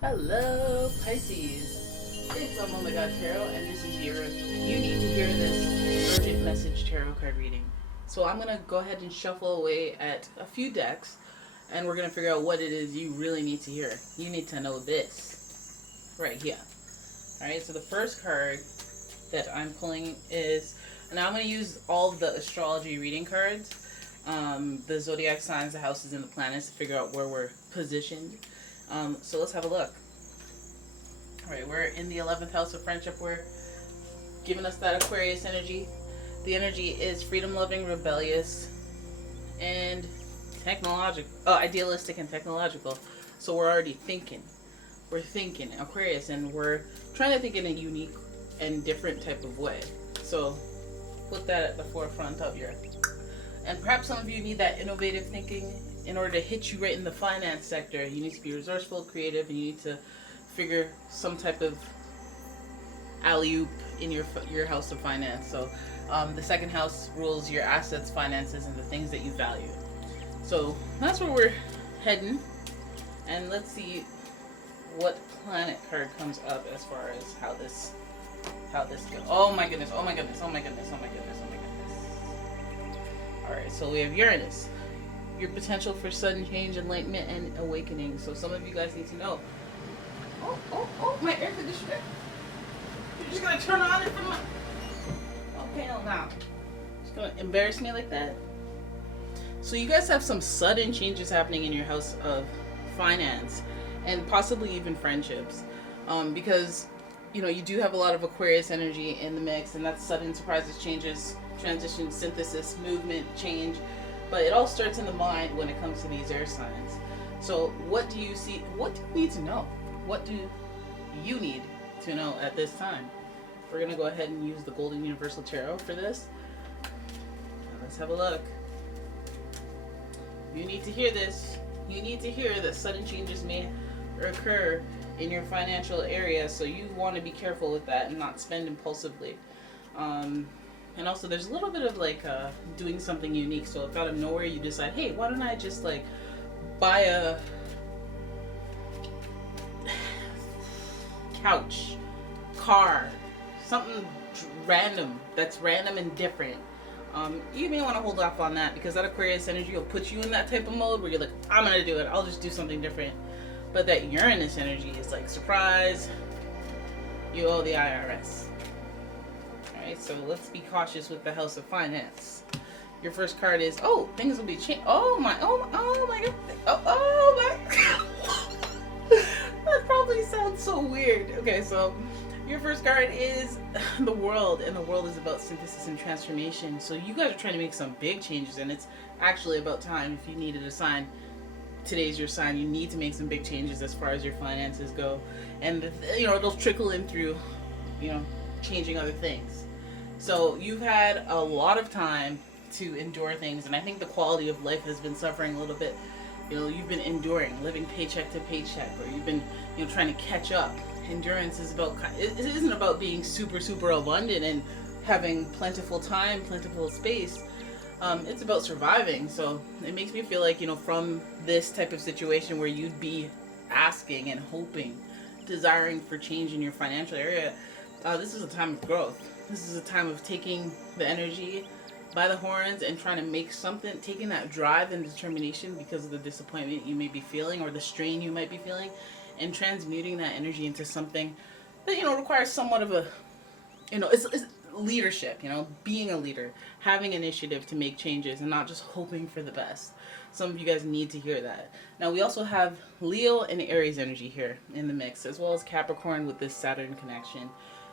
Hello, Pisces. It's umomgstore, and this is your You Need to Hear This Urgent Message Tarot card reading. So I'm going to go ahead and shuffle away at a few decks, and we're going to figure out what it is you really need to hear. You need to know this right here. Alright, so the first card that I'm pulling is, and I'm going to use all of the astrology reading cards, the zodiac signs, the houses, and the planets to figure out where we're positioned. So let's have a look. Alright, we're in the 11th house of friendship. We're giving us that Aquarius energy. The energy is freedom-loving, rebellious, and idealistic and technological. So we're already thinking. We're thinking Aquarius, and we're trying to think in a unique and different type of way. So put that at the forefront of your... And perhaps some of you need that innovative thinking in order to hit you right in the finance sector. You need to be resourceful, creative, and you need to figure some type of alley-oop in your house of finance. So the second house rules your assets, finances, and the things that you value. So that's where we're heading. And let's see what planet card comes up as far as how this goes. Oh my goodness, oh my goodness, oh my goodness, oh my goodness, oh my goodness. Alright, so we have Uranus. Your potential for sudden change, enlightenment, and awakening. So some of you guys need to know. Oh, my air conditioner. You're just gonna turn on it from my... Okay, no, now. Just gonna embarrass me like that. So you guys have some sudden changes happening in your house of finance and possibly even friendships. Because, you know, you do have a lot of Aquarius energy in the mix, and that's sudden surprises, changes, transition, synthesis, movement, change. But it all starts in the mind when it comes to these air signs. So what do you see? What do you need to know? What do you need to know at this time? We're going to go ahead and use the Golden Universal Tarot for this. Now let's have a look. You need to hear this. You need to hear that sudden changes may occur in your financial area. So you want to be careful with that and not spend impulsively. And also there's a little bit of like doing something unique. So if out of nowhere you decide, hey, why don't I just like buy a couch, car, something random that's random and different. You may want to hold off on that because that Aquarius energy will put you in that type of mode where you're like, I'm going to do it. I'll just do something different. But that Uranus energy is like, surprise, you owe the IRS. So let's be cautious with the house of finance. Your first card is, oh, things will be changed. Oh my god. Oh my. That probably sounds so weird. Okay, so your first card is the world, and the world is about synthesis and transformation. So you guys are trying to make some big changes, and it's actually about time. If you needed a sign, today's your sign. You need to make some big changes as far as your finances go, and it'll trickle in through, changing other things. So you've had a lot of time to endure things, and I think the quality of life has been suffering a little bit. You've been enduring, living paycheck to paycheck, or you've been, trying to catch up. Endurance is about, it isn't about being super, super abundant and having plentiful time, plentiful space. It's about surviving. So it makes me feel like, from this type of situation where you'd be asking and hoping, desiring for change in your financial area, this is a time of growth. This is a time of taking the energy by the horns and trying to make something, taking that drive and determination because of the disappointment you may be feeling or the strain you might be feeling, and transmuting that energy into something that, requires somewhat of a, it's leadership, being a leader, having initiative to make changes and not just hoping for the best. Some of you guys need to hear that. Now, we also have Leo and Aries energy here in the mix, as well as Capricorn with this Saturn connection.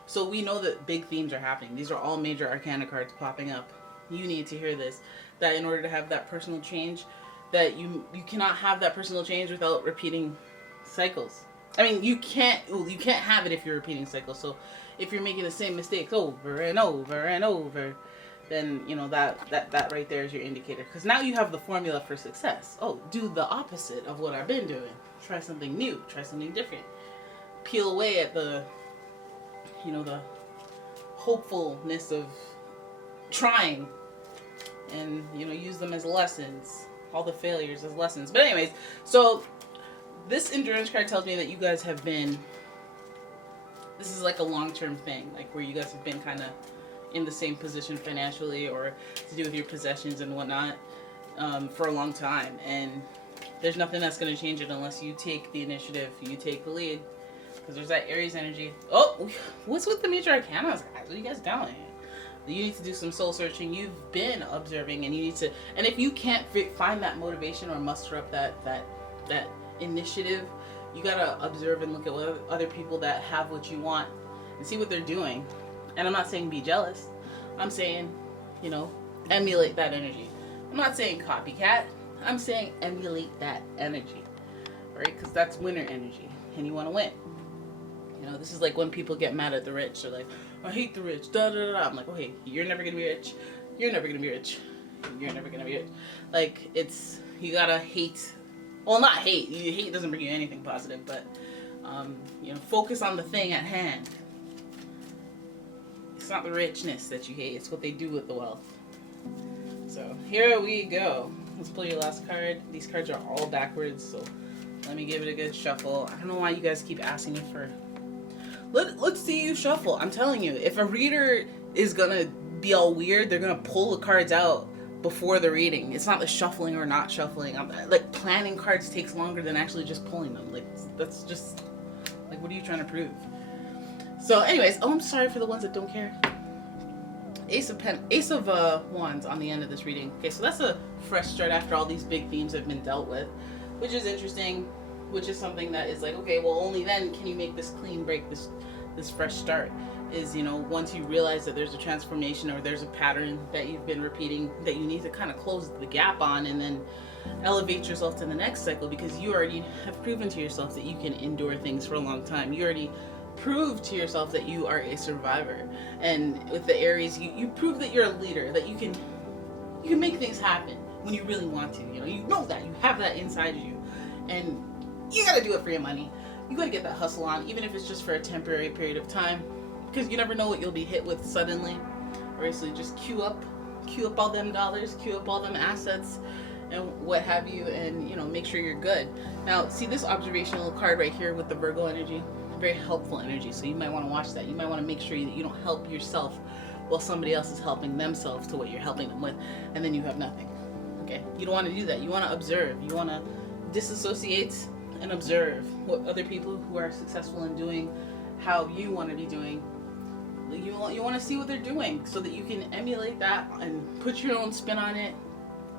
So we know that big themes are happening. These are all major arcana cards popping up. You need to hear this. That in order to have that personal change, that you cannot have that personal change without repeating cycles. I mean, you can't have it if you're repeating cycles. So if you're making the same mistakes over and over and over, then that right there is your indicator. Because now you have the formula for success. Oh, do the opposite of what I've been doing. Try something new. Try something different. Peel away at the the hopefulness of trying, and use them as lessons, all the failures as lessons. But anyways, so This endurance card tells me that you guys have been, this is like a long-term thing, like where you guys have been kind of in the same position financially or to do with your possessions and whatnot for a long time. And there's nothing that's going to change it unless you take the initiative, you take the lead. Because there's that Aries energy. Oh, what's with the major arcana, guys? What are you guys doing? You need to do some soul searching. You've been observing, and you need to. And if you can't find that motivation or muster up that initiative, you gotta observe and look at what other people that have what you want and see what they're doing. And I'm not saying be jealous. I'm saying, you know, emulate that energy. I'm not saying copycat. I'm saying emulate that energy, right? Because that's winner energy, and you want to win. You know, this is like when people get mad at the rich. They're like, I hate the rich, da da da. I'm like, okay, you're never gonna be rich. You're never gonna be rich. You're never gonna be rich. Like, it's, you gotta hate. Well, not hate. Hate doesn't bring you anything positive, but you know, focus on the thing at hand. It's not the richness that you hate. It's what they do with the wealth. So here we go. Let's pull your last card. These cards are all backwards, so let me give it a good shuffle. I don't know why you guys keep asking me for. Let's see you shuffle. I'm telling you, if a reader is gonna be all weird, they're gonna pull the cards out before the reading. It's not the shuffling or not shuffling. Like, planning cards takes longer than actually just pulling them. Like, that's just like, what are you trying to prove? So, anyways, I'm sorry for the ones that don't care. Ace of Wands on the end of this reading. Okay, so that's a fresh start after all these big themes have been dealt with, which is interesting. Which is something that is like, okay, well, only then can you make this clean break, this fresh start. Is, you know, once you realize that there's a transformation or there's a pattern that you've been repeating that you need to kind of close the gap on, and then elevate yourself to the next cycle, because you already have proven to yourself that you can endure things for a long time. You already proved to yourself that you are a survivor. And with the Aries, you prove that you're a leader, that you can make things happen when you really want to. You know that you have that inside you, and you gotta do it for your money. You gotta get that hustle on, even if it's just for a temporary period of time, because you never know what you'll be hit with suddenly. Or so just queue up all them dollars, queue up all them assets, and what have you, and you know, make sure you're good. Now, see this observational card right here with the Virgo energy, very helpful energy. So you might want to watch that. You might want to make sure that you don't help yourself while somebody else is helping themselves to what you're helping them with, and then you have nothing. Okay, you don't want to do that. You want to observe. You want to disassociate and observe what other people who are successful in doing, how you want to be doing. You want to see what they're doing so that you can emulate that and put your own spin on it,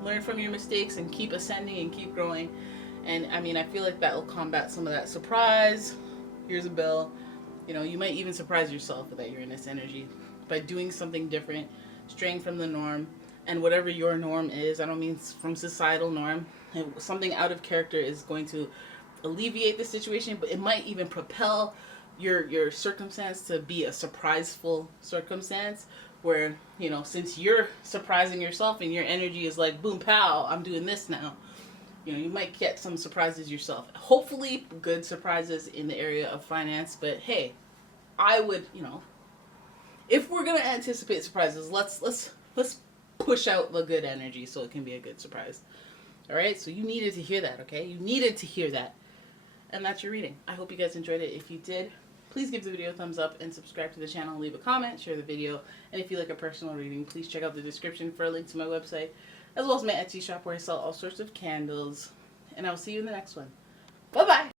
learn from your mistakes, and keep ascending and keep growing. And I mean, I feel like that will combat some of that surprise. Here's a bill. You know, you might even surprise yourself with that Uranus energy by doing something different, straying from the norm. And whatever your norm is, I don't mean from societal norm, something out of character is going to alleviate the situation, but it might even propel your circumstance to be a surpriseful circumstance where, you know, since you're surprising yourself and your energy is like, boom, pow, I'm doing this now. You know, you might get some surprises yourself. Hopefully good surprises in the area of finance, but hey, I would, you know, if we're going to anticipate surprises, let's push out the good energy so it can be a good surprise. All right? So you needed to hear that, okay? You needed to hear that. And that's your reading. I hope you guys enjoyed it. If you did, please give the video a thumbs up and subscribe to the channel. Leave a comment, share the video. And if you like a personal reading, please check out the description for a link to my website, as well as my Etsy shop where I sell all sorts of candles. And I'll see you in the next one. Bye-bye.